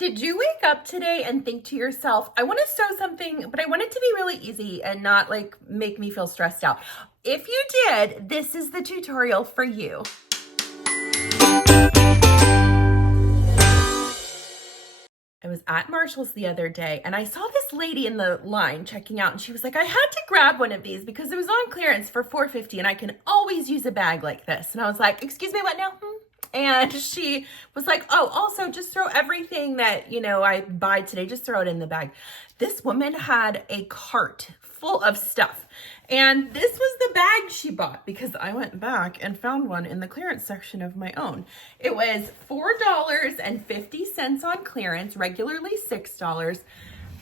Did you wake up today and think to yourself, I want to sew something, but I want it to be really easy and not like make me feel stressed out? If you did, this is the tutorial for you. I was at Marshall's the other day and I saw this lady in the line checking out and she was like, I had to grab one of these because it was on clearance for $4.50 and I can always use a bag like this. And I was like, excuse me, what now? And she was like, oh, also just throw everything that, I buy today, just throw it in the bag. This woman had a cart full of stuff. And this was the bag she bought because I went back and found one in the clearance section of my own. It was $4.50 on clearance, regularly $6.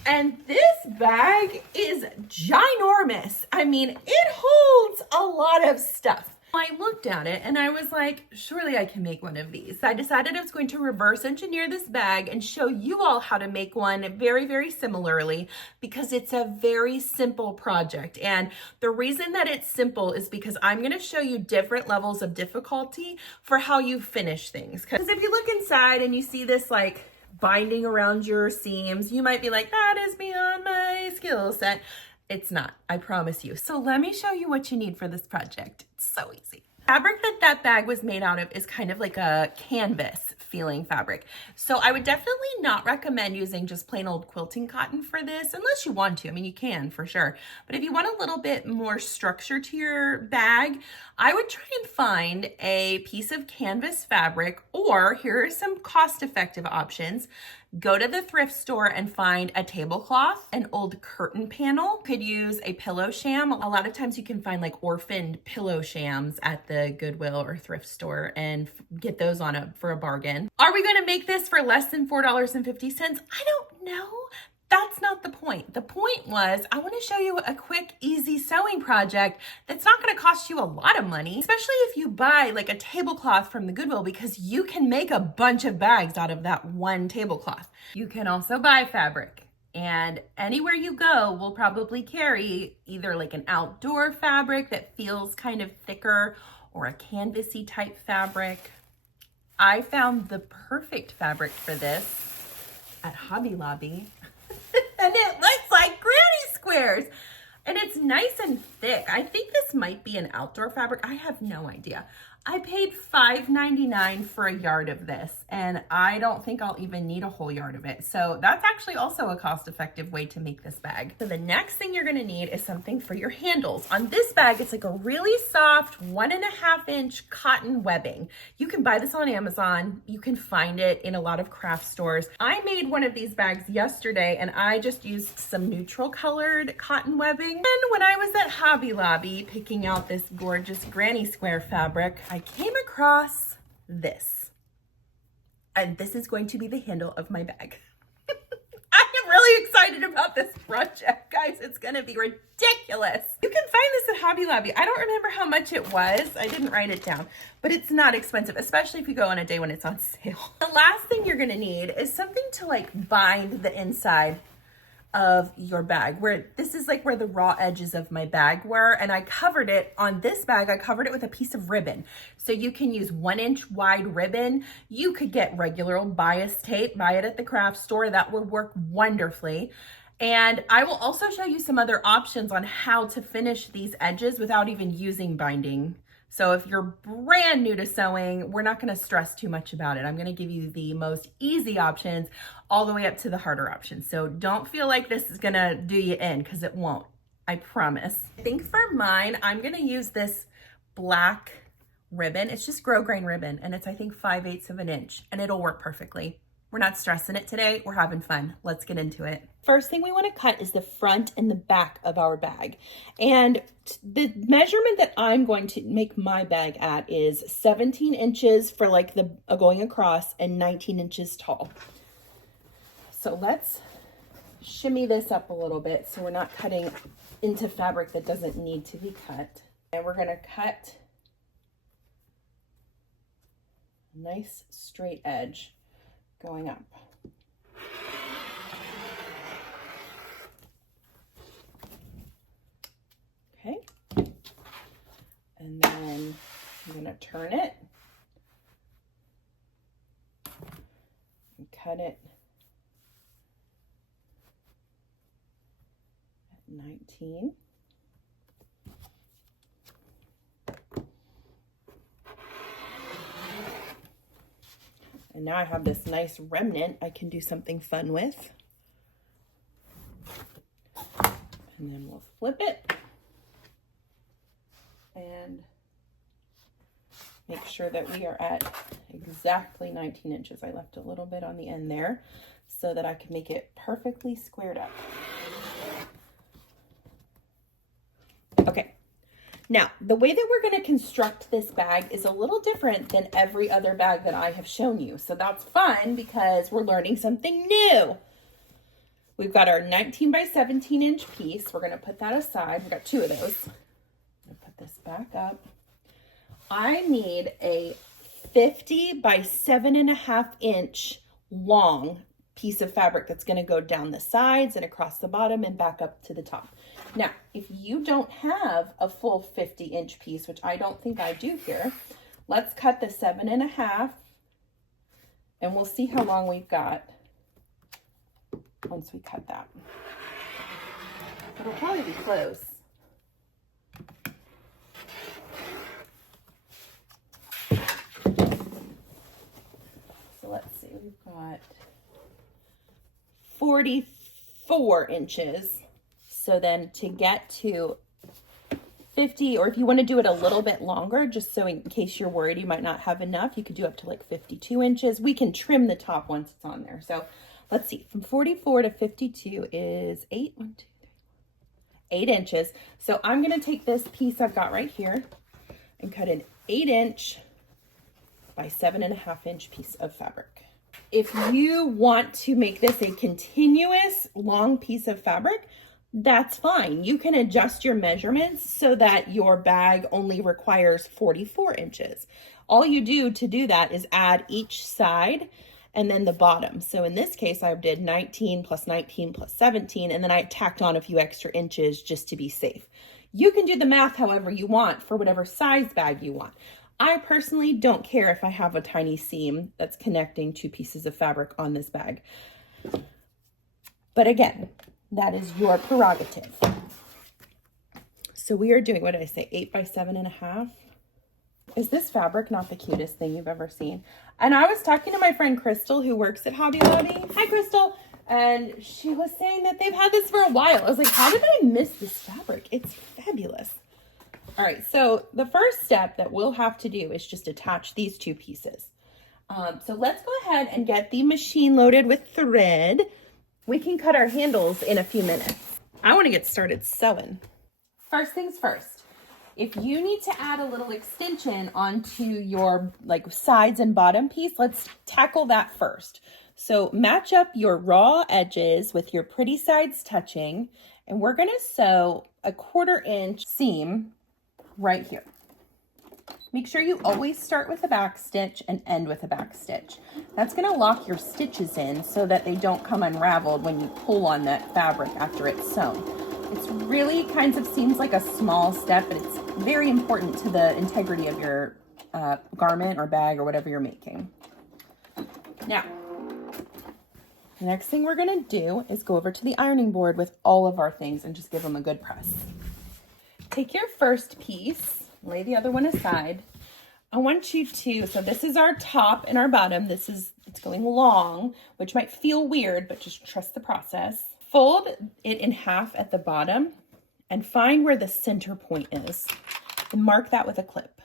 And this bag is ginormous. I mean, it holds a lot of stuff. I looked at it and I was like, surely I can make one of these. I decided I was going to reverse engineer this bag and show you all how to make one very, very similarly because it's a very simple project. And the reason that it's simple is because I'm going to show you different levels of difficulty for how you finish things. Because if you look inside and you see this like binding around your seams, you might be like, that is beyond my skill set. It's not, I promise you. So let me show you what you need for this project. It's so easy. Fabric that bag was made out of is kind of like a canvas feeling fabric. So I would definitely not recommend using just plain old quilting cotton for this, unless you want to. I mean, you can for sure. But if you want a little bit more structure to your bag, I would try and find a piece of canvas fabric, or here are some cost-effective options. Go to the thrift store and find a tablecloth, an old curtain panel. Could use a pillow sham. A lot of times you can find like orphaned pillow shams at the Goodwill or thrift store and get those for a bargain. Are we gonna make this for less than $4.50? I don't know. That's not the point. The point was I want to show you a quick, easy sewing project that's not going to cost you a lot of money, especially if you buy like a tablecloth from the Goodwill, because you can make a bunch of bags out of that one tablecloth. You can also buy fabric, and anywhere you go will probably carry either like an outdoor fabric that feels kind of thicker or a canvasy type fabric. I found the perfect fabric for this at Hobby Lobby. And it looks like granny squares. And it's nice and thick. I think this might be an outdoor fabric. I have no idea. I paid $5.99 for a yard of this, and I don't think I'll even need a whole yard of it. So that's actually also a cost-effective way to make this bag. So the next thing you're gonna need is something for your handles. On this bag, it's like a really soft 1.5-inch cotton webbing. You can buy this on Amazon. You can find it in a lot of craft stores. I made one of these bags yesterday, and I just used some neutral colored cotton webbing. And when I was at Hobby Lobby picking out this gorgeous granny square fabric, I came across this, and this is going to be the handle of my bag. I am really excited about this project, guys. It's gonna be ridiculous. You can find this at Hobby Lobby. I don't remember how much it was. I didn't write it down, but it's not expensive, especially if you go on a day when it's on sale. The last thing you're gonna need is something to like bind the inside of your bag, where this is like where the raw edges of my bag were, and I covered it on this bag. I covered it with a piece of ribbon. So you can use 1-inch wide ribbon. You could get regular old bias tape, buy it at the craft store. That would work wonderfully. And I will also show you some other options on how to finish these edges without even using binding. So if you're brand new to sewing, we're not going to stress too much about it. I'm going to give you the most easy options all the way up to the harder options. So don't feel like this is going to do you in, because it won't. I promise. I think for mine, I'm going to use this black ribbon. It's just grosgrain ribbon, and it's I think 5/8 of an inch, and it'll work perfectly. We're not stressing it today. We're having fun. Let's get into it. First thing we want to cut is the front and the back of our bag. And the measurement that I'm going to make my bag at is 17 inches for like the going across and 19 inches tall. So let's shimmy this up a little bit so we're not cutting into fabric that doesn't need to be cut. And we're going to cut a nice straight edge going up. Okay. And then I'm going to turn it and cut it 19. And now I have this nice remnant I can do something fun with. And then we'll flip it and make sure that we are at exactly 19 inches. I left a little bit on the end there so that I can make it perfectly squared up. Okay, now the way that we're going to construct this bag is a little different than every other bag that I have shown you. So that's fun because we're learning something new. We've got our 19 by 17 inch piece. We're going to put that aside. We've got 2 of those. I'm going to put this back up. I need a 50 by 7.5 inch long piece of fabric that's going to go down the sides and across the bottom and back up to the top. Now, if you don't have a full 50 inch piece, which I don't think I do here, let's cut the 7.5 and we'll see how long we've got once we cut that. It'll probably be close. So let's see, we've got 44 inches. So then to get to 50, or if you want to do it a little bit longer, just so in case you're worried you might not have enough, you could do up to like 52 inches. We can trim the top once it's on there. So let's see, from 44 to 52 is 8 inches. So I'm going to take this piece I've got right here and cut an 8 inch by 7.5 inch piece of fabric. If you want to make this a continuous long piece of fabric, that's fine. You can adjust your measurements so that your bag only requires 44 inches. All you do to do that is add each side and then the bottom. So in this case, I did 19 plus 19 plus 17, and then I tacked on a few extra inches just to be safe. You can do the math however you want for whatever size bag you want. I personally don't care if I have a tiny seam that's connecting 2 pieces of fabric on this bag. But again, that is your prerogative. So we are doing, what did I say, 8 by 7.5? Is this fabric not the cutest thing you've ever seen? And I was talking to my friend Crystal, who works at Hobby Lobby. Hi, Crystal. And she was saying that they've had this for a while. I was like, how did I miss this fabric? It's fabulous. All right, so the first step that we'll have to do is just attach these 2 pieces. So let's go ahead and get the machine loaded with thread. We can cut our handles in a few minutes. I want to get started sewing. First things first, if you need to add a little extension onto your sides and bottom piece, let's tackle that first. So match up your raw edges with your pretty sides touching, and we're going to sew a 1/4 inch seam right here. Make sure you always start with a back stitch and end with a back stitch. That's going to lock your stitches in so that they don't come unraveled when you pull on that fabric after it's sewn. It's really kind of seems like a small step, but it's very important to the integrity of your garment or bag or whatever you're making. Now, the next thing we're going to do is go over to the ironing board with all of our things and just give them a good press. Take your first piece, lay the other one aside. I want you to, so this is our top and our bottom. It's going long, which might feel weird, but just trust the process. Fold it in half at the bottom and find where the center point is and mark that with a clip.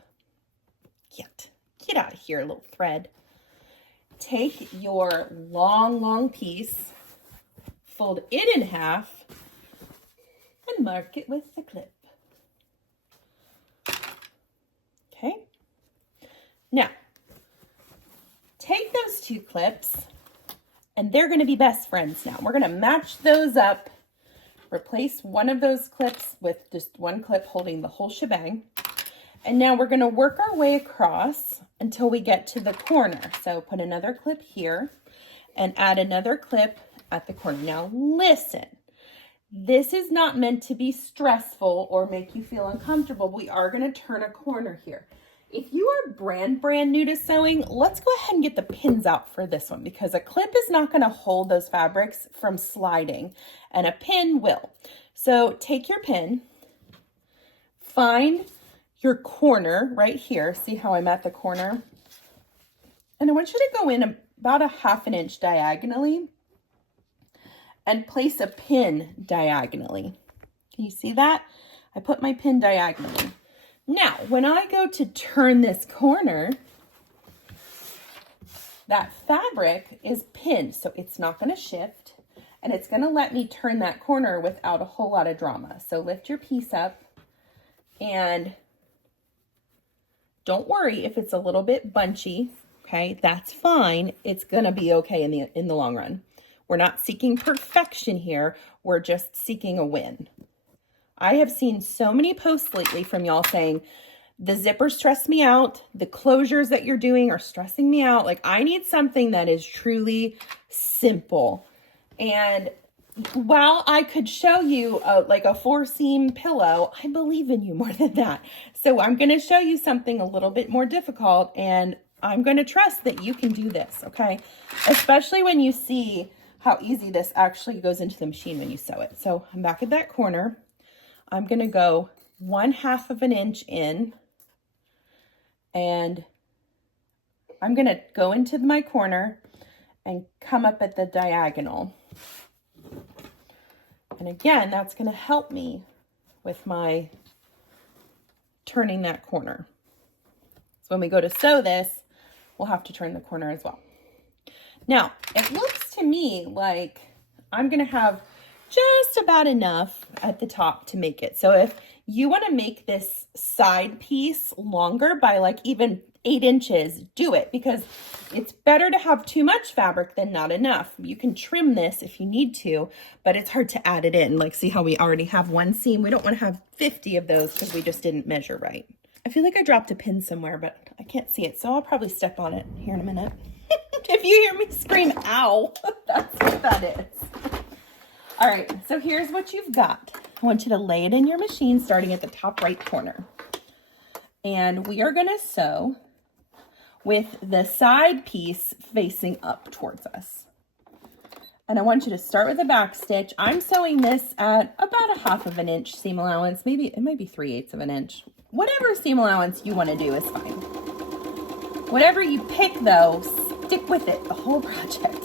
Get out of here, little thread. Take your long piece, fold it in half, and mark it with the clip. Okay. Now, take those 2 clips, and they're going to be best friends now. We're going to match those up, replace one of those clips with just one clip holding the whole shebang. And now we're going to work our way across until we get to the corner. So put another clip here and add another clip at the corner. Now listen, this is not meant to be stressful or make you feel uncomfortable. We are going to turn a corner here. If you are brand new to sewing, let's go ahead and get the pins out for this one because a clip is not going to hold those fabrics from sliding and a pin will. So take your pin, find your corner right here. See how I'm at the corner? And I want you to go in about a 1/2 inch diagonally and place a pin diagonally. Can you see that? I put my pin diagonally. Now, when I go to turn this corner, that fabric is pinned, so it's not going to shift, and it's going to let me turn that corner without a whole lot of drama. So lift your piece up, and don't worry if it's a little bit bunchy, okay? That's fine. It's going to be okay in the long run. We're not seeking perfection here. We're just seeking a win. I have seen so many posts lately from y'all saying, the zippers stress me out. The closures that you're doing are stressing me out. Like, I need something that is truly simple. And while I could show you like a 4-seam pillow, I believe in you more than that. So I'm going to show you something a little bit more difficult, and I'm going to trust that you can do this, okay? Especially when you see how easy this actually goes into the machine when you sew it. So I'm back at that corner. I'm going to go 1/2 of an inch in, and I'm going to go into my corner and come up at the diagonal. And again, that's going to help me with my turning that corner. So when we go to sew this, we'll have to turn the corner as well. Now, it looks to me like I'm going to have just about enough at the top to make it. So if you want to make this side piece longer by like even 8 inches, do it, because it's better to have too much fabric than not enough. You can trim this if you need to, but it's hard to add it in. Like, see how we already have 1 seam? We don't want to have 50 of those because we just didn't measure right. I feel like I dropped a pin somewhere, but I can't see it, so I'll probably step on it here in a minute. If you hear me scream, ow, that's what that is. All right, so here's what you've got. I want you to lay it in your machine starting at the top right corner. And we are going to sew with the side piece facing up towards us. And I want you to start with a back stitch. I'm sewing this at about a 1/2 of an inch seam allowance. Maybe it might be 3/8 of an inch. Whatever seam allowance you want to do is fine. Whatever you pick though, stick with it the whole project.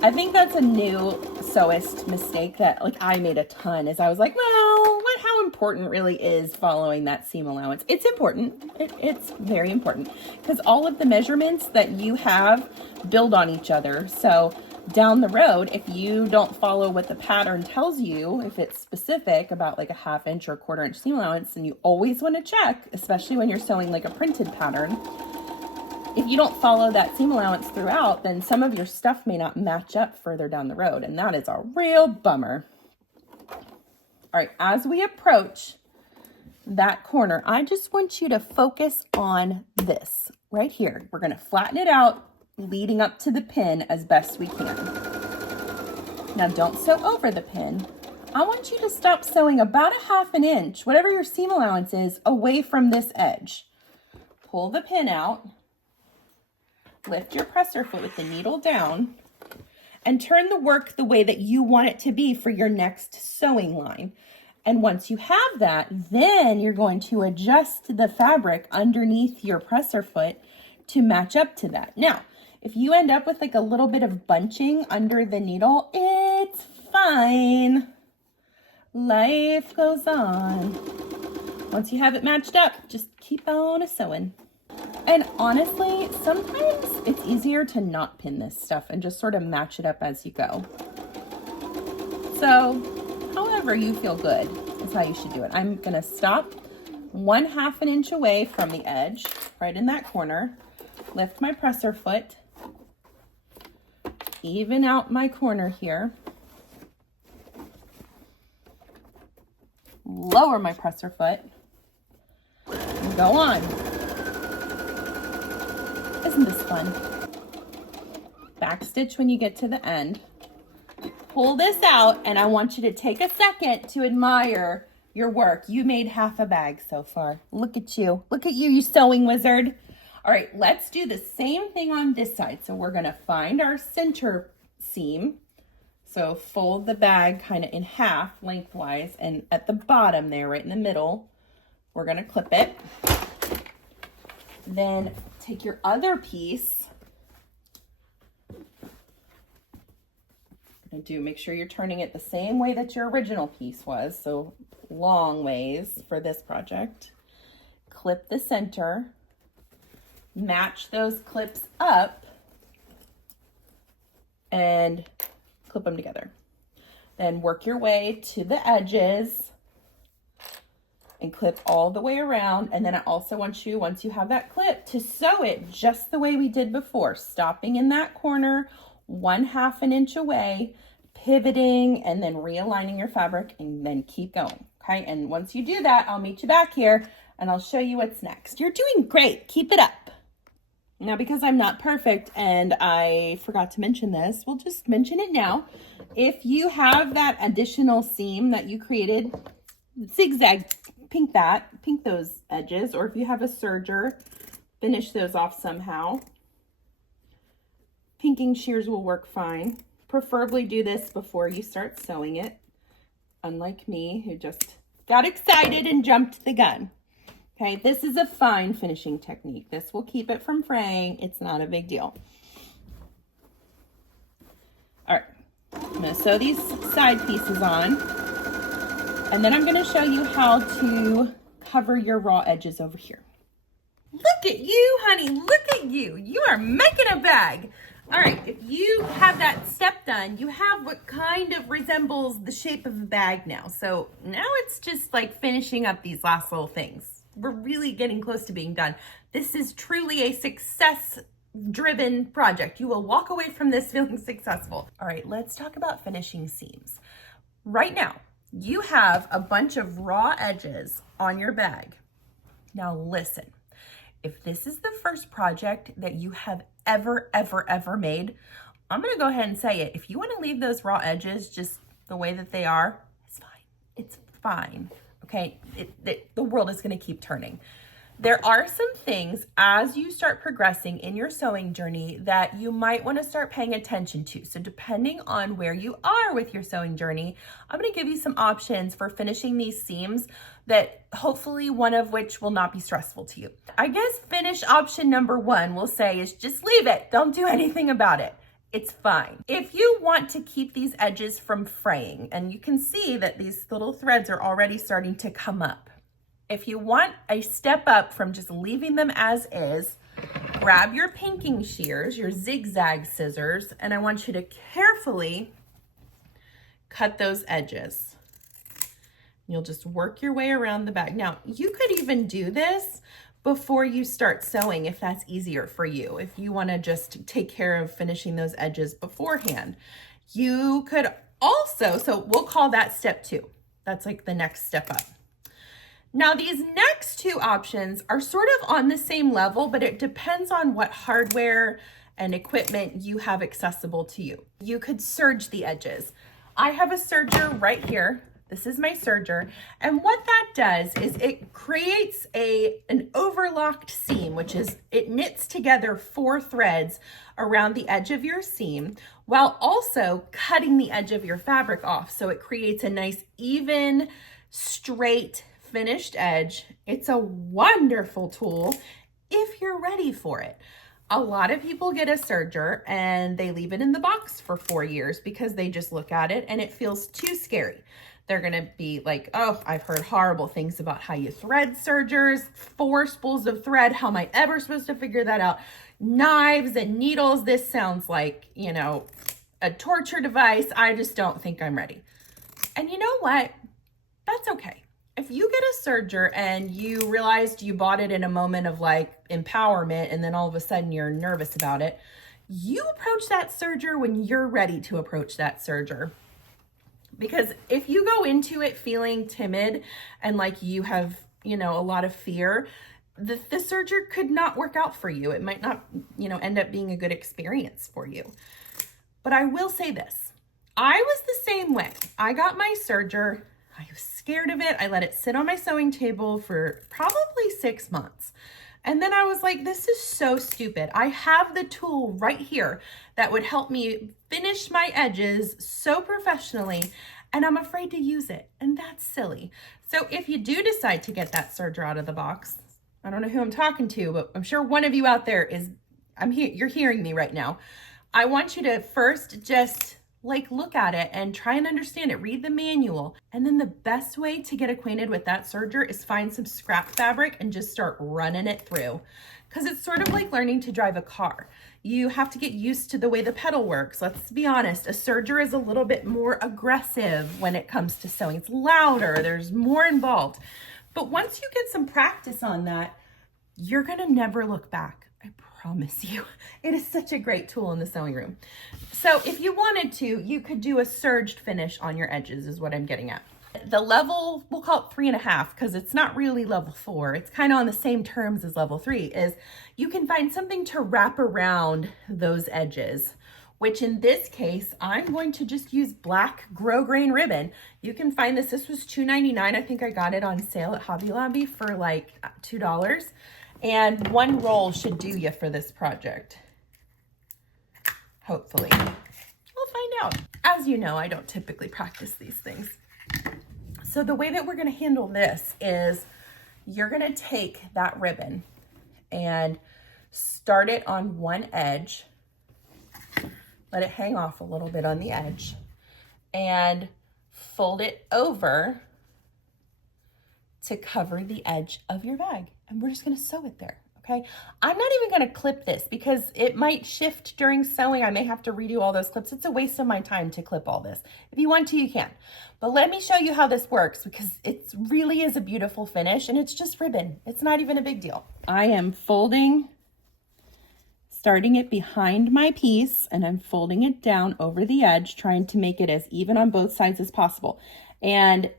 I think that's a new sewist mistake that like I made a ton, is I was like, well, how important really is following that seam allowance? It's important. It's very important because all of the measurements that you have build on each other. So down the road, if you don't follow what the pattern tells you, if it's specific about like a 1/2 inch or 1/4 inch seam allowance, and you always want to check, especially when you're sewing like a printed pattern, if you don't follow that seam allowance throughout, then some of your stuff may not match up further down the road, and that is a real bummer. All right, as we approach that corner, I just want you to focus on this right here. We're going to flatten it out leading up to the pin as best we can. Now don't sew over the pin. I want you to stop sewing about a 1/2 inch, whatever your seam allowance is, away from this edge. Pull the pin out. Lift your presser foot with the needle down and turn the work the way that you want it to be for your next sewing line. And once you have that, then you're going to adjust the fabric underneath your presser foot to match up to that. Now, if you end up with like a little bit of bunching under the needle, it's fine. Life goes on. Once you have it matched up, just keep on a-sewing. And honestly, sometimes it's easier to not pin this stuff and just sort of match it up as you go. So, however you feel good is how you should do it. I'm gonna stop 1/2 an inch away from the edge, right in that corner, lift my presser foot, even out my corner here, lower my presser foot, and go on. Isn't this fun? Back stitch when you get to the end. Pull this out, and I want you to take a second to admire your work. You made half a bag so far. Look at you. Look at you, you sewing wizard. All right, let's do the same thing on this side. So we're gonna find our center seam. So fold the bag kind of in half lengthwise, and at the bottom there, right in the middle, we're gonna clip it. Then take your other piece. Make sure you're turning it the same way that your original piece was. So long ways for this project. Clip the center, match those clips up, and clip them together. Then work your way to the edges and clip all the way around. And then I also want you, once you have that clip, to sew it just the way we did before, stopping in that corner 1/2 an inch away, pivoting, and then realigning your fabric, and then keep going, okay? And once you do that, I'll meet you back here and I'll show you what's next. You're doing great, keep it up. Now, because I'm not perfect and I forgot to mention this, we'll just mention it now. If you have that additional seam that you created, zigzag, pink those edges, or if you have a serger, finish those off somehow. Pinking shears will work fine. Preferably do this before you start sewing it, unlike me who just got excited and jumped the gun. Okay, this is a fine finishing technique. This will keep it from fraying. It's not a big deal. All right, I'm gonna sew these side pieces on, and then I'm gonna show you how to cover your raw edges over here. Look at you, honey, look at you. You are making a bag. All right, if you have that step done, you have what kind of resembles the shape of a bag now. So now it's just like finishing up these last little things. We're really getting close to being done. This is truly a success-driven project. You will walk away from this feeling successful. All right, let's talk about finishing seams. Right now, you have a bunch of raw edges on your bag. Now listen, if this is the first project that you have ever made, I'm gonna go ahead and say it. If you wanna leave those raw edges just the way that they are, it's fine. It's fine, okay? The world is gonna keep turning. There are some things as you start progressing in your sewing journey that you might want to start paying attention to. So depending on where you are with your sewing journey, I'm going to give you some options for finishing these seams that hopefully one of which will not be stressful to you. I guess finish option number 1 we'll say is just leave it. Don't do anything about it. It's fine. If you want to keep these edges from fraying, and you can see that these little threads are already starting to come up. If you want a step up from just leaving them as is, grab your pinking shears, your zigzag scissors, and I want you to carefully cut those edges. You'll just work your way around the bag. Now, you could even do this before you start sewing if that's easier for you. If you want to just take care of finishing those edges beforehand. You could also, so we'll call that step 2. That's like the next step up. Now, these next 2 options are sort of on the same level, but it depends on what hardware and equipment you have accessible to you. You could serge the edges. I have a serger right here. This is my serger. And what that does is it creates an overlocked seam, which is it knits together 4 threads around the edge of your seam while also cutting the edge of your fabric off. So it creates a nice, even, straight, finished edge. It's a wonderful tool if you're ready for it. A lot of people get a serger and they leave it in the box for 4 years because they just look at it and it feels too scary. They're gonna be like, oh, I've heard horrible things about how you thread sergers, 4 spools of thread. How am I ever supposed to figure that out? Knives and needles. This sounds like, you know, a torture device. I just don't think I'm ready. And you know what? That's okay. If you get a serger and you realized you bought it in a moment of like empowerment and then all of a sudden you're nervous about it, you approach that serger when you're ready to approach that serger. Because if you go into it feeling timid and like you have, you know, a lot of fear, the serger could not work out for you. It might not, you know, end up being a good experience for you. But I will say this, I was the same way. I got my serger, I was scared of it. I let it sit on my sewing table for probably 6 months. And then I was like, this is so stupid. I have the tool right here that would help me finish my edges so professionally, and I'm afraid to use it. And that's silly. So if you do decide to get that serger out of the box, I don't know who I'm talking to, but I'm sure one of you out there is, you're hearing me right now. I want you to first just like look at it and try and understand it, read the manual. And then the best way to get acquainted with that serger is find some scrap fabric and just start running it through. Because it's sort of like learning to drive a car. You have to get used to the way the pedal works. Let's be honest, a serger is a little bit more aggressive when it comes to sewing. It's louder, there's more involved. But once you get some practice on that, you're gonna never look back. I promise you. It is such a great tool in the sewing room. So if you wanted to, you could do a serged finish on your edges is what I'm getting at. The level, we'll call it 3.5 because it's not really level 4. It's kind of on the same terms as level 3, is you can find something to wrap around those edges, which in this case, I'm going to just use black grosgrain ribbon. You can find this. This was $2.99. I think I got it on sale at Hobby Lobby for like $2. And one roll should do you for this project. Hopefully. We'll find out. As you know, I don't typically practice these things. So the way that we're going to handle this is you're going to take that ribbon and start it on one edge. Let it hang off a little bit on the edge and fold it over to cover the edge of your bag. And we're just gonna sew it there, okay? I'm not even gonna clip this because it might shift during sewing. I may have to redo all those clips. It's a waste of my time to clip all this. If you want to, you can. But let me show you how this works because it really is a beautiful finish and it's just ribbon. It's not even a big deal. I am starting it behind my piece and I'm folding it down over the edge, trying to make it as even on both sides as possible. And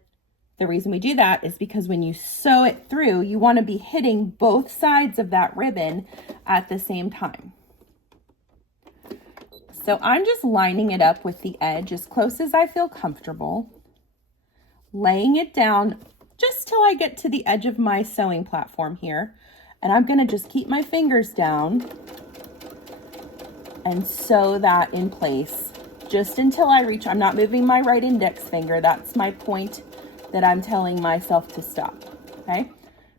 the reason we do that is because when you sew it through, you want to be hitting both sides of that ribbon at the same time. So I'm just lining it up with the edge as close as I feel comfortable, laying it down just till I get to the edge of my sewing platform here. And I'm going to just keep my fingers down and sew that in place just until I reach. I'm not moving my right index finger. That's my point that I'm telling myself to stop, okay?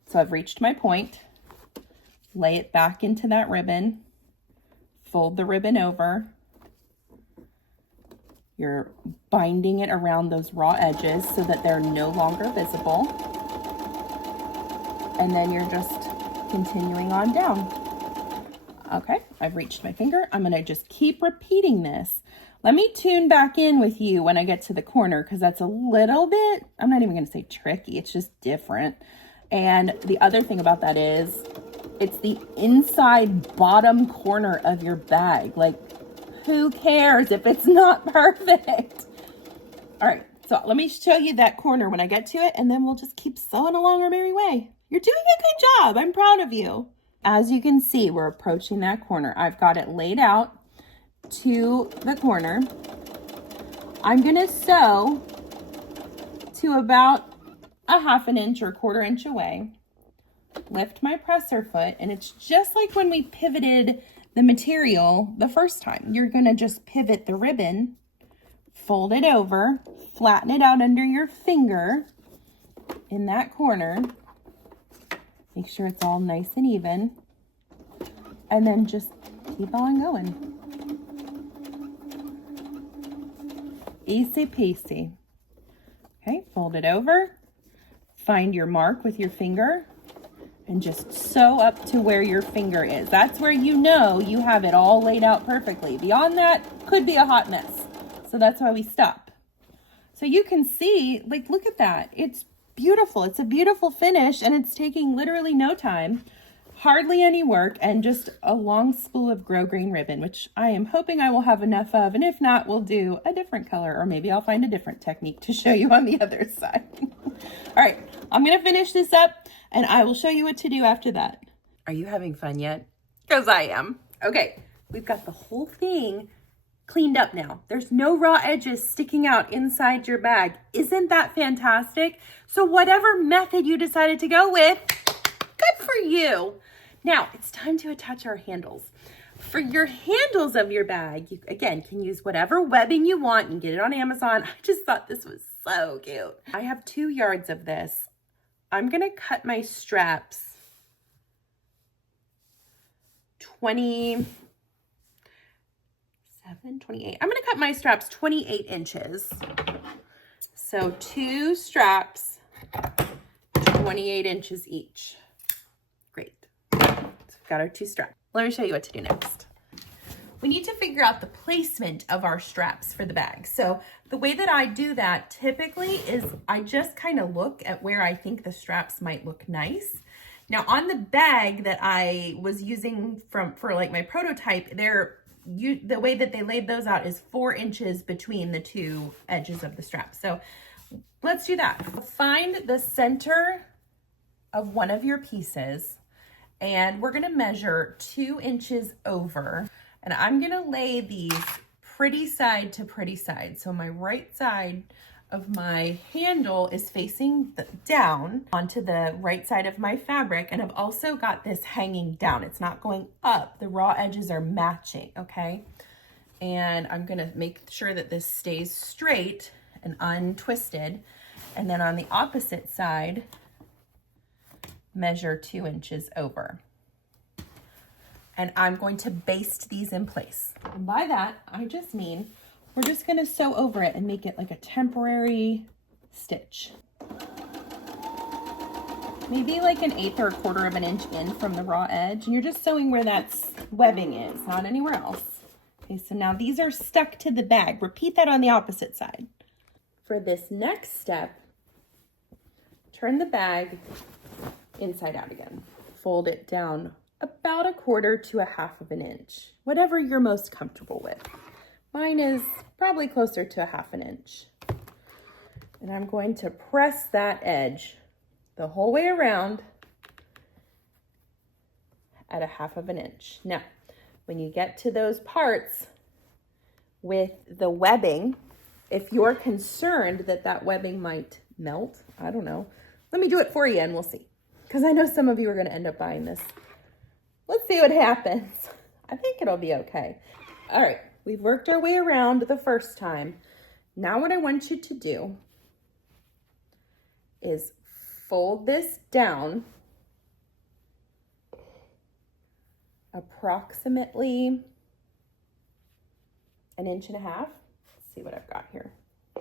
So I've reached my point, lay it back into that ribbon, fold the ribbon over. You're binding it around those raw edges so that they're no longer visible. And then you're just continuing on down. Okay, I've reached my finger. I'm gonna just keep repeating this. Let me tune back in with you when I get to the corner because that's a little bit, I'm not even going to say tricky, it's just different. And the other thing about that is it's the inside bottom corner of your bag. Like, who cares if it's not perfect? All right, so let me show you that corner when I get to it and then we'll just keep sewing along our merry way. You're doing a good job. I'm proud of you. As you can see, we're approaching that corner. I've got it laid out to the corner. I'm gonna sew to about a 1/2 inch or 1/4 inch away, lift my presser foot, and it's just like when we pivoted the material the first time. You're gonna just pivot the ribbon, fold it over, flatten it out under your finger in that corner, make sure it's all nice and even, and then just keep on going. Easy peasy. Okay, fold it over, find your mark with your finger, and just sew up to where your finger is. That's where you know you have it all laid out perfectly. Beyond that, could be a hot mess. So that's why we stop. So you can see, like, look at that. It's beautiful. It's a beautiful finish, and it's taking literally no time. Hardly any work, and just a long spool of grosgrain ribbon, which I am hoping I will have enough of, and if not, we'll do a different color, or maybe I'll find a different technique to show you on the other side. All right, I'm gonna finish this up, and I will show you what to do after that. Are you having fun yet? Because I am. Okay, we've got the whole thing cleaned up now. There's no raw edges sticking out inside your bag. Isn't that fantastic? So whatever method you decided to go with, good for you. Now it's time to attach our handles. For your handles of your bag, you again can use whatever webbing you want and get it on Amazon. I just thought this was so cute. I have 2 yards of this. I'm gonna cut my straps 28. I'm gonna cut my straps 28 inches. So 2 straps, 28 inches each. Great. So we've got our 2 straps. Let me show you what to do next. We need to figure out the placement of our straps for the bag. So the way that I do that typically is I just kind of look at where I think the straps might look nice. Now on the bag that I was using for like my prototype, the way that they laid those out is 4 inches between the 2 edges of the strap. So let's do that. Find the center of one of your pieces, and we're gonna measure 2 inches over, and I'm gonna lay these pretty side to pretty side. So my right side of my handle is facing down onto the right side of my fabric, and I've also got this hanging down. It's not going up. The raw edges are matching, okay? And I'm gonna make sure that this stays straight and untwisted. And then on the opposite side, measure 2 inches over. And I'm going to baste these in place. And by that, I just mean we're just gonna sew over it and make it like a temporary stitch. Maybe like 1/8 or 1/4 of an inch in from the raw edge. And you're just sewing where that webbing is, not anywhere else. Okay, so now these are stuck to the bag. Repeat that on the opposite side. For this next step, turn the bag inside out again. Fold it down about 1/4 to 1/2 of an inch, whatever you're most comfortable with. Mine is probably closer to 1/2 an inch. And I'm going to press that edge the whole way around at 1/2 of an inch. Now, when you get to those parts with the webbing, if you're concerned that that webbing might melt, I don't know, let me do it for you and we'll see. Because I know some of you are going to end up buying this. Let's see what happens. I think it'll be okay. All right, we've worked our way around the first time. Now what I want you to do is fold this down approximately 1.5 inches. Let's see what I've got here. I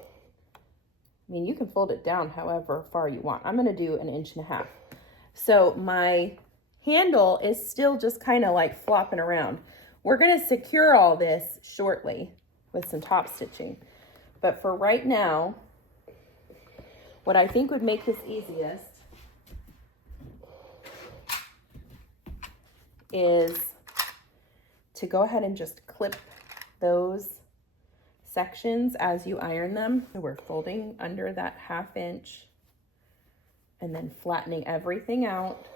mean, you can fold it down however far you want. I'm gonna do 1.5 inches. So my handle is still just kind of like flopping around. We're gonna secure all this shortly with some top stitching. But for right now, what I think would make this easiest is to go ahead and just clip those sections as you iron them. So we're folding under that 1/2 inch and then flattening everything out.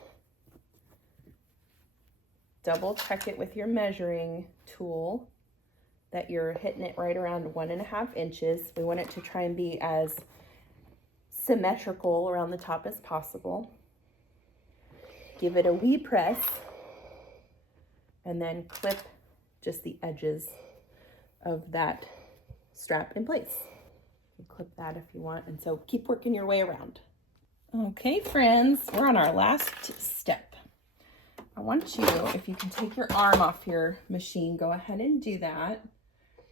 Double check it with your measuring tool that you're hitting it right around 1.5 inches. We want it to try and be as symmetrical around the top as possible. Give it a wee press and then clip just the edges of that strap in place. You can clip that if you want, and so keep working your way around. Okay, friends, we're on our last step. I want you, if you can take your arm off your machine, go ahead and do that.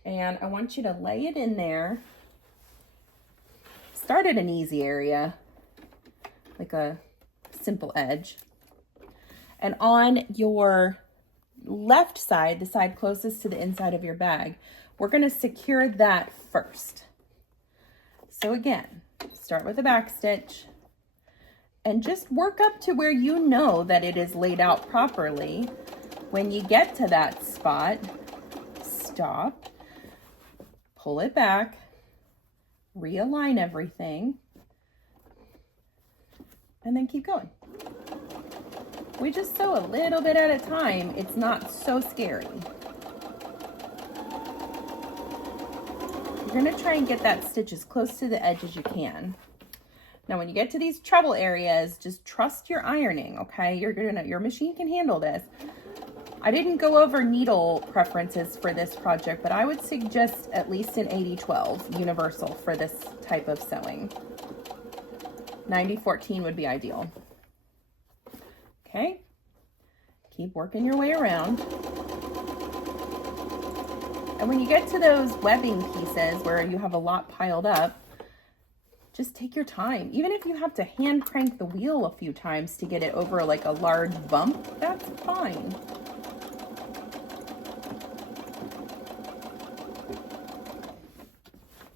And I want you to lay it in there. Start at an easy area, like a simple edge. And on your left side, the side closest to the inside of your bag, we're going to secure that first. So again, start with a back stitch and just work up to where you know that it is laid out properly. When you get to that spot, stop, pull it back, realign everything, and then keep going. We just sew a little bit at a time. It's not so scary. You're gonna try and get that stitch as close to the edge as you can. Now, when you get to these trouble areas, just trust your ironing, okay? Your machine can handle this. I didn't go over needle preferences for this project, but I would suggest at least an 80-12 universal for this type of sewing. 90-14 would be ideal. Okay, keep working your way around. And when you get to those webbing pieces where you have a lot piled up, just take your time. Even if you have to hand crank the wheel a few times to get it over like a large bump, that's fine.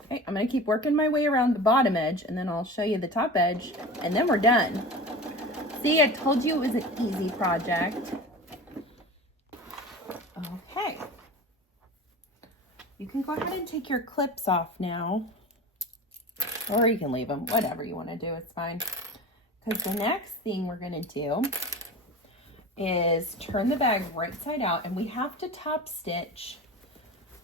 Okay, I'm gonna keep working my way around the bottom edge, and then I'll show you the top edge, and then we're done. See, I told you it was an easy project. Okay. You can go ahead and take your clips off now. Or you can leave them, whatever you want to do, it's fine. Because the next thing we're going to do is turn the bag right side out, and we have to top stitch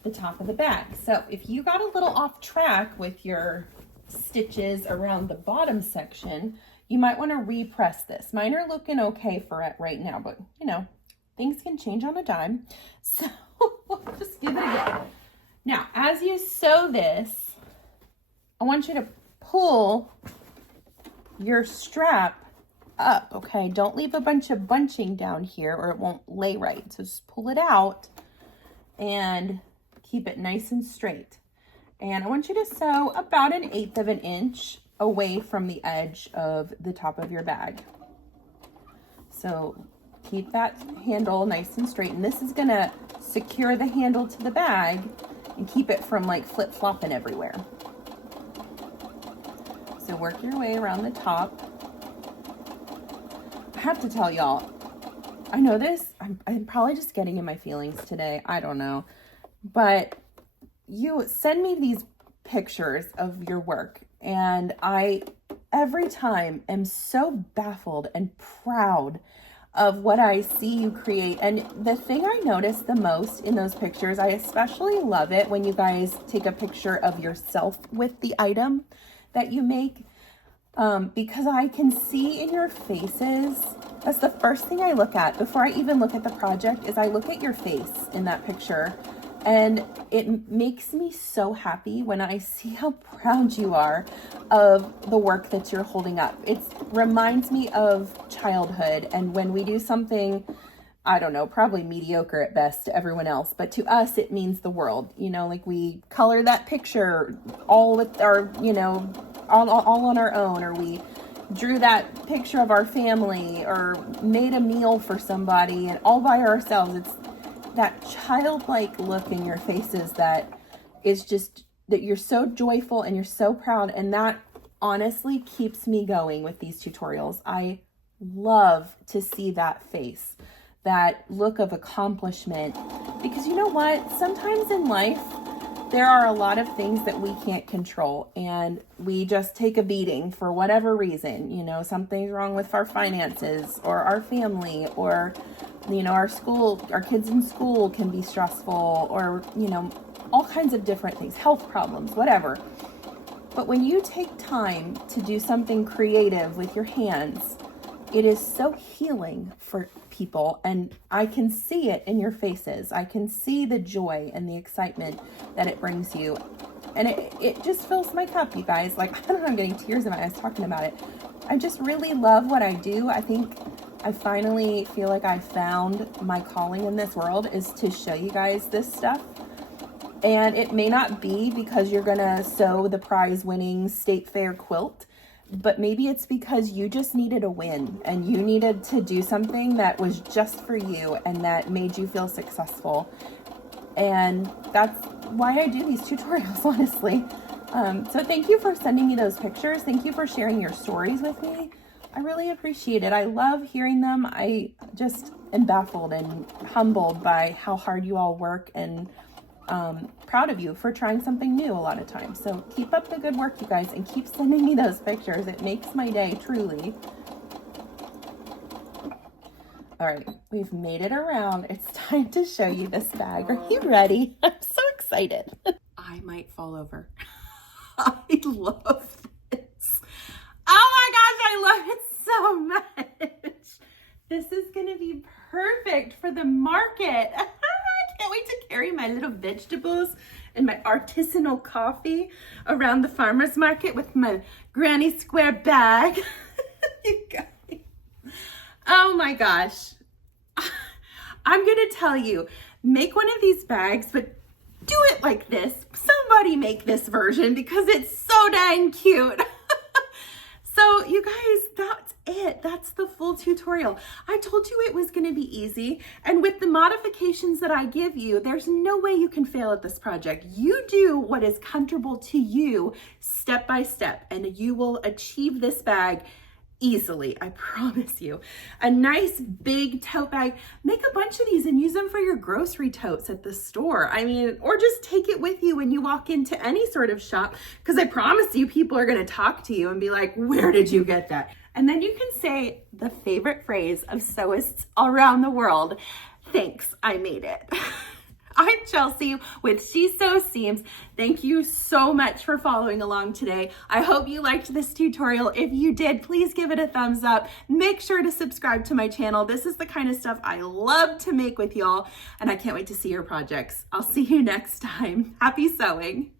the top of the bag. So if you got a little off track with your stitches around the bottom section, you might want to repress this. Mine are looking okay for it right now, but you know, things can change on a dime. So just give it a go. Now, as you sew this, I want you to pull your strap up, okay? Don't leave a bunch of bunching down here or it won't lay right. So just pull it out and keep it nice and straight. And I want you to sew about 1/8 of an inch away from the edge of the top of your bag. So keep that handle nice and straight. And this is gonna secure the handle to the bag and keep it from like flip-flopping everywhere. So work your way around the top. I have to tell y'all, I know this, I'm probably just getting in my feelings today. I don't know. But you send me these pictures of your work, and I, every time, am so baffled and proud of what I see you create. And the thing I notice the most in those pictures, I especially love it when you guys take a picture of yourself with the item that you make, because I can see in your faces, that's the first thing I look at before I even look at the project, is I look at your face in that picture. And it makes me so happy when I see how proud you are of the work that you're holding up. It reminds me of childhood, and when we do something, I don't know, probably mediocre at best to everyone else, but to us, it means the world. You know, like we color that picture all with our, you know, all on our own, or we drew that picture of our family, or made a meal for somebody, and all by ourselves. It's that childlike look in your faces that is just, that you're so joyful and you're so proud, and that honestly keeps me going with these tutorials. I love to see that face, that look of accomplishment, because you know what? Sometimes in life, there are a lot of things that we can't control, and we just take a beating for whatever reason. You know, something's wrong with our finances or our family, or you know, our kids in school can be stressful, or, you know, all kinds of different things, health problems, whatever. But when you take time to do something creative with your hands, it is so healing for people, and I can see it in your faces. I can see the joy and the excitement that it brings you. And it just fills my cup, you guys. Like, I don't know, I'm getting tears in my eyes talking about it. I just really love what I do. I think I finally feel like I found my calling in this world, is to show you guys this stuff. And it may not be because you're gonna sew the prize-winning state fair quilt, but maybe it's because you just needed a win, and you needed to do something that was just for you and that made you feel successful. And that's why I do these tutorials, honestly. So thank you for sending me those pictures. Thank you for sharing your stories with me. I really appreciate it. I love hearing them. I just am baffled and humbled by how hard you all work, and proud of you for trying something new a lot of times. So keep up the good work, you guys, and keep sending me those pictures. It makes my day, truly. All right, we've made it around. It's time to show you this bag. Are you ready? I'm so excited. I might fall over. I love this. Oh my gosh, I love it so much. This is gonna be perfect for the market. I can't wait to carry my little vegetables and my artisanal coffee around the farmer's market with my granny square bag. You guys. Oh my gosh. I'm gonna tell you, make one of these bags, but do it like this. Somebody make this version because it's so dang cute. So you guys, that's it. That's the full tutorial. I told you it was gonna be easy. And with the modifications that I give you, there's no way you can fail at this project. You do what is comfortable to you step by step, and you will achieve this bag easily, I promise you. A nice big tote bag. Make a bunch of these and use them for your grocery totes at the store. I mean, or just take it with you when you walk into any sort of shop, because I promise you people are gonna talk to you and be like, where did you get that? And then you can say the favorite phrase of sewists around the world, thanks, I made it. I'm Chelsea with She Sews Seams. Thank you so much for following along today. I hope you liked this tutorial. If you did, please give it a thumbs up. Make sure to subscribe to my channel. This is the kind of stuff I love to make with y'all, and I can't wait to see your projects. I'll see you next time. Happy sewing.